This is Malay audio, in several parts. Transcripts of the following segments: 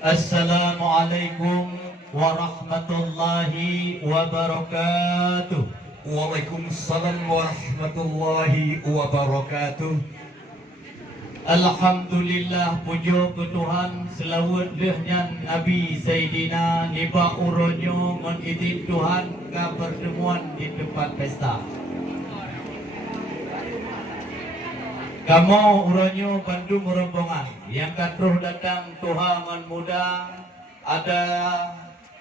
Assalamualaikum warahmatullahi wabarakatuh. Waalaikumsalam warahmatullahi wabarakatuh. Alhamdulillah, puja ke Tuhan, selawat lehnya Nabi Sayyidina niba uronyo ngon izin Tuhan ke pertemuan di tempat pesta. Kamu uronyo Bandung rombongan yang katruh datang Tuhan ngon muda, ada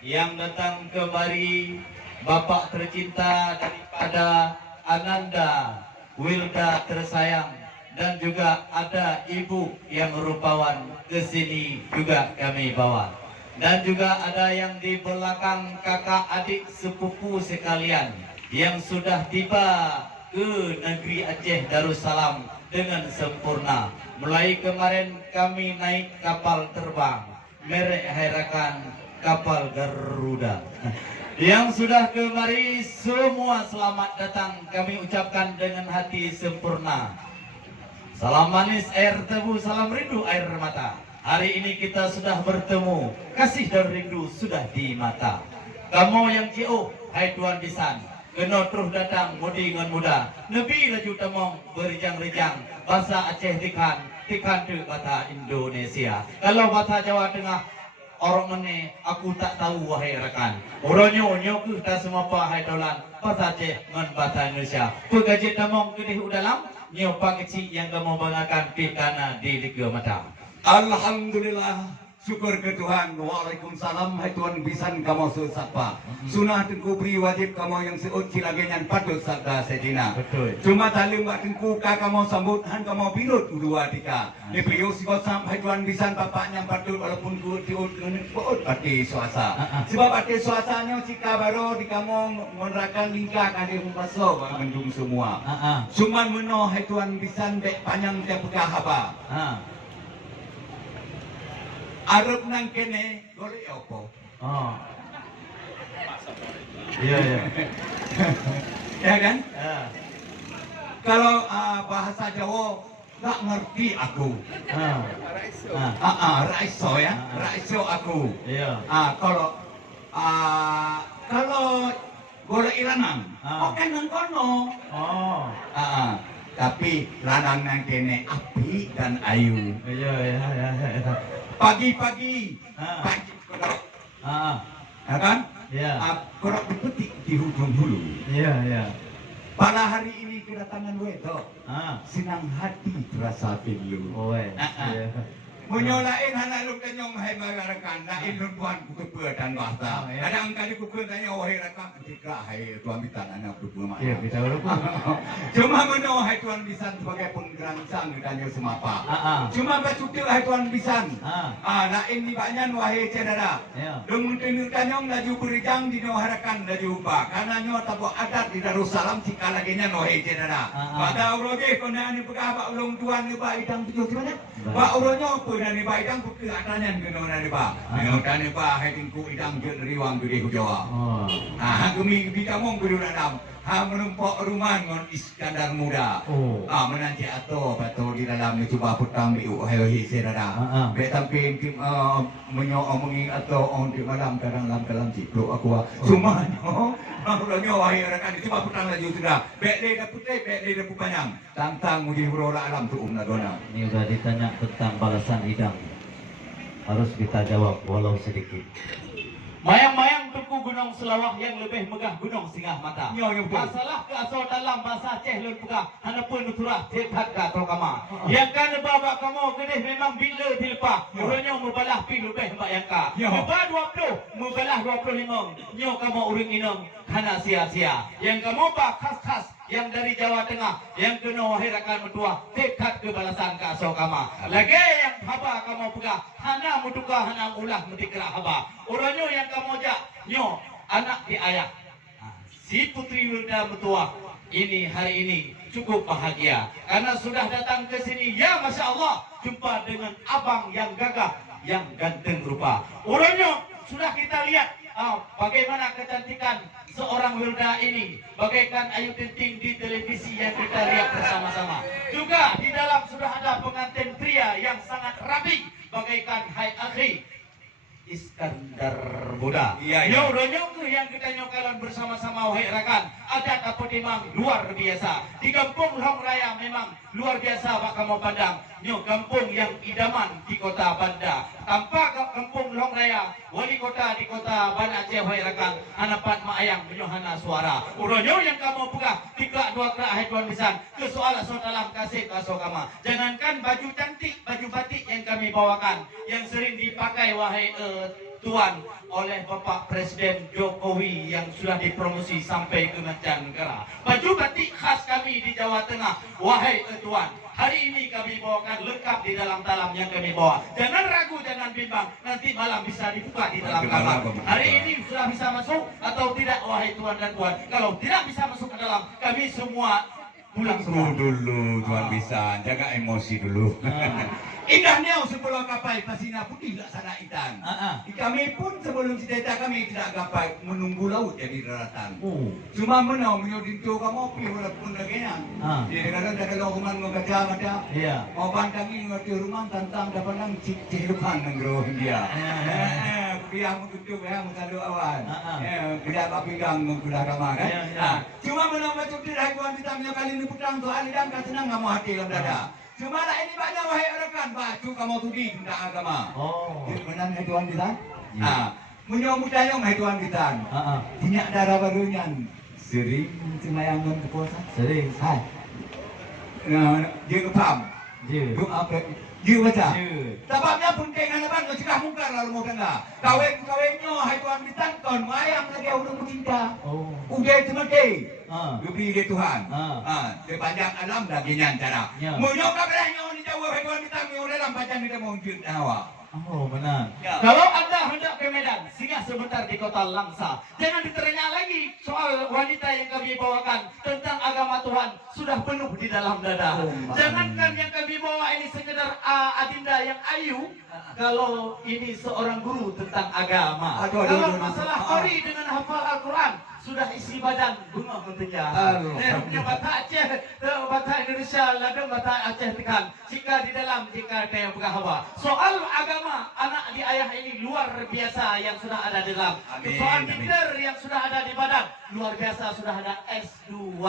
yang datang kemari Bapak tercinta daripada Ananda Wilda tersayang, dan juga ada ibu yang rupawan ke sini juga kami bawa, dan juga ada yang di belakang kakak adik sepupu sekalian yang sudah tiba ke negeri Aceh Darussalam dengan sempurna. Mulai kemarin kami naik kapal terbang merek Hairakan kapal Garuda. Yang sudah kemari semua selamat datang kami ucapkan dengan hati sempurna. Salam manis air tebu, salam rindu air mata. Hari ini kita sudah bertemu, kasih dan rindu sudah di mata. Kamu yang jauh, hai Tuan Bisan, kena terus datang mudi ngan muda. Nebi laju temong berjang-rejang, bahasa Aceh tikan tu bahasa Indonesia. Kalau bahasa Jawa Tengah orang mana aku tak tahu wahai rakan. Orangnya nyoku tak semua hai dolan bahasa Aceh ngan bahasa Indonesia. Pegaji temong kedih udalam nyo pangeci yang kamu banggakan pikana di liga mata. Alhamdulillah, syukur ke Tuhan. Waalaikumsalam, hai Tuan Bisan kamu sapa. Sunah tengku beri wajib kamu yang seut cilagenyan patut sabda sedina. Betul. Cuma talim bak tengku ka kamu sambut han kamu bilut dua tika. Ni beliau si kosam hai Tuan Bisan bapaknya patut walaupun ku tiut ngeut ati suasa. Sebab ati suasanya cika baru di kamu ngonrakan lingkah kali rumpaso mendung semua. Cuman meno hai Tuan Bisan dek panjang te pegah haba. Arab nang kene golek apa? Oh. Iya iya. Ya kan? Kalau bahasa Jawa nggak ngerti aku. Raiso ya, raiso aku. Iya. Kalau golek lanang, oke nang kono. Oh. Tapi lanang nang kene api dan ayu. Iya iya iya. Pagi-pagi, pagi kodok, ya kan? Iya. Kodok dipetik di ujung hulu. Iya iya. Pada hari ini kedatangan wedok, senang hati terasa pilu. Oh iya. Menyolain anak lu kenyong hai magarakan, lain lumpuan kukepua dan bahasa. Ada angka di kukepua tanya wahai rakan, ketika hai Tuan Bisan anak kukepua mana? Iya kita walaupun. Cuma meno hai Tuan Bisan sebagai penggerangsang ditanya semapa. Cuma bacutil hai Tuan Bisan. Lain di banyak wahai cedera. Dengan tenir kanyong laju berijang di harakan laju ubah. Karena nyo tabok adat di Darussalam jika lagi nya wahai cedera. Pada uroge kena ni pegah bak ulung tuan ni bak idang tujuh mana? Bak uronyo apa dari bak idang putih atanyan kena dari bak. Dengan tani bak hai tingku idang je riwang gede Jawa. Gemi di kamong gede dalam. Menumpuk rumah ngon Iskandar Muda. Menanti atau batu di dalam ni cuba putang di uhai serada. Betampi menyomongi atau on di malam dalam cipro aku. Cuma nyo wahai rekan cuba putang laju sudah. Bekle dah putih, bekle dah panjang. Tantang muji berolah alam tu dona. Ini sudah ditanya tentang balasan idang. Harus kita jawab walau sedikit. Mayang-mayang tuku gunung Selawah yang lebih megah gunung Singgah Mata. Masalah ke asal dalam bahasa Aceh lebih megah. Hana pun nuturah tepat ke atau kama. Yang kan babak kamu gedeh memang bila dilpah. Urangnya membalah pi lebih mbak yang ka. Lebah 20, membalah 25. Nyo kamu uring inong hana sia-sia. Yang kamu pak khas-khas yang dari Jawa Tengah yang kena wahai rakan mentua tekad kebalasan ke asal kama. Lagi yang haba kamu pegah hana mutuka hana ulah mendikra haba. Orangnya yang kamu jak nyo anak di ayah. Si putri Wilda mentua ini hari ini cukup bahagia karena sudah datang ke sini. Ya Masya Allah, jumpa dengan abang yang gagah, yang ganteng rupa. Orangnya sudah kita lihat bagaimana kecantikan seorang Wilda ini, bagaikan Ayu Ting Ting di televisi yang kita lihat bersama-sama. Juga di dalam sudah ada pengantin pria yang sangat rapi, bagaikan Hai Akhi Iskandar Muda. Iya. Nyo tu yang kita nyokalan bersama-sama wahai rakan. Ada apa memang luar biasa. Di kampung Long Raya memang luar biasa Pak kamu pandang. Nyo kampung yang idaman di kota Banda. Tanpa kampung Long Raya, wali kota di kota Banda Aceh wahai rakan. Hanapan maayang menyohana suara. Uronyo yang kamu pegah tiga dua kerak hai tuan bisan. Ke soal so dalam kasih kaso kama. Jangankan baju cantik, baju batik yang kami bawakan, yang sering dipakai wahai Tuan oleh Bapak Presiden Jokowi yang sudah dipromosi sampai ke mancanegara. Baju batik khas kami di Jawa Tengah, wahai Tuan. Hari ini kami bawakan lengkap di dalam talam yang kami bawa. Jangan ragu, jangan bimbang. Nanti malam bisa dibuka di dalam kamar. Hari ini sudah bisa masuk atau tidak, wahai Tuan dan Tuan. Kalau tidak bisa masuk ke dalam, kami semua pulang semua. Dulu Tuan bisa jaga emosi dulu. Indahnya sebelum kapai pasina putih laksana ikan. Kami pun sebelum cita kami tidak gapai menunggu laut jadi daratan. Cuma menau menyodinto kamu pi walaupun lagian. Jadi kadang kalau hukuman mengajar ada. Oban kami mengerti rumah tentang dapat nang kehidupan negro India. Dia mengutuk ya mengadu awan. Tidak pegang mengkuda kamar kan. Cuma menau macam tidak kuan ditamnya kali ini putang soal dan senang kamu hati dalam dada. Cuma lah ini banyak wahai rekan baju kamu tudi tentang agama. Benar hai Tuhan kita. Menyomut dayong hai Tuhan kita. Tinyak darah barunya sering semayangan puasa. Sering. Hai. Dia ngepam. Doa dia baca. Sebabnya pun kengan apa kau cakap mungkar lalu mau dengar. Kawin-kawinnya hai Tuhan kita kon mayang lagi udah mencinta. Udah cuma ke. Diberi dia Tuhan. Sepanjang alam dagingnya cara. Munyok kabelnya ni jauh hai Tuhan kita ni dalam bacaan kita mau jin awak. Benar. Kalau Anda hendak ke Medan, singgah sebentar di kota Langsa. Jangan ditanya lagi soal wanita yang kami bawakan tentang agama Tuhan. Sudah penuh di dalam dada. Jangankan yang kami bawa ini sekedar adinda yang ayu. Kalau ini seorang guru tentang agama. Kalau masalah qori dengan hafal Al-Quran, sudah isi badan bunga menteja. Punya bata Aceh, bata Indonesia, ladang bata Aceh tekan. Jika di dalam, jika ada yang berhawa. Soal agama, anak di ayah ini luar biasa yang sudah ada di dalam. Soal gender yang sudah ada di badan, luar biasa sudah ada S2.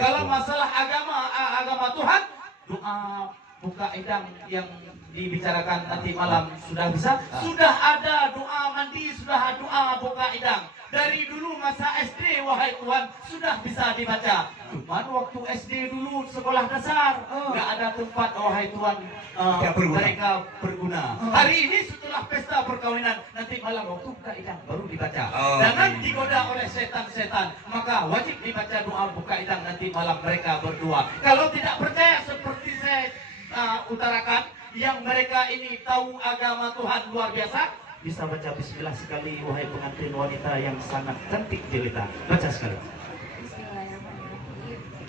Kalau masalah agama Tuhan, doa buka idang yang dibicarakan nanti malam sudah bisa. Sudah ada doa mandi, sudah doa buka idang. Dari dulu masa SD wahai Tuhan sudah bisa dibaca. Cuman waktu SD dulu sekolah dasar nggak ada tempat wahai Tuhan mereka berguna. Hari ini setelah pesta perkawinan nanti malam waktu buka idang baru dibaca. Jangan digoda oleh setan-setan. Maka wajib dibaca doa buka idang nanti malam mereka berdua. Kalau tidak percaya seperti saya utarakan, yang mereka ini tahu agama Tuhan luar biasa, bisa baca bismillah sekali wahai pengantin wanita yang sangat cantik jelita. Baca sekali.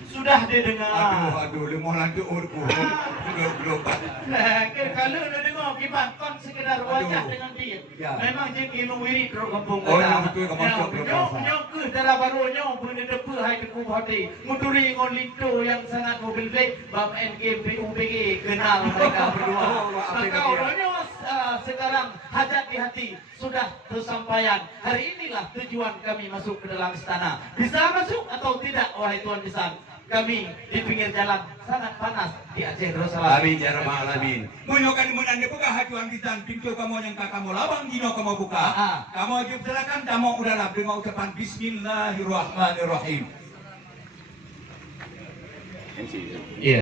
Sudah didengar. Aduh, lemah lanjut urku. Global. Kalau lu dengar kibat kon sekedar wajah dengan dia. Memang je kinu wiri teruk kampung kata. Oh, betul kamu cok global. Nyok ke darah barunya pun depe hai ke kubati. Muturi ngon linto yang sangat mobil baik bab NKPUBG kenal mereka berdua. Maka orangnya sekarang hajat di hati sudah tersampaian. Hari inilah tujuan kami masuk ke dalam istana. Bisa masuk atau tidak wahai Tuan Bisan? Kami di pinggir jalan sangat panas di Aceh Darussalam. Amin ya rabbal alamin. Munyokan munan buka hatuan kita pintu kamu yang kamu labang dino kamu buka. Kamu wajib silakan kamu udah lab dengan ucapan bismillahirrahmanirrahim. Iya.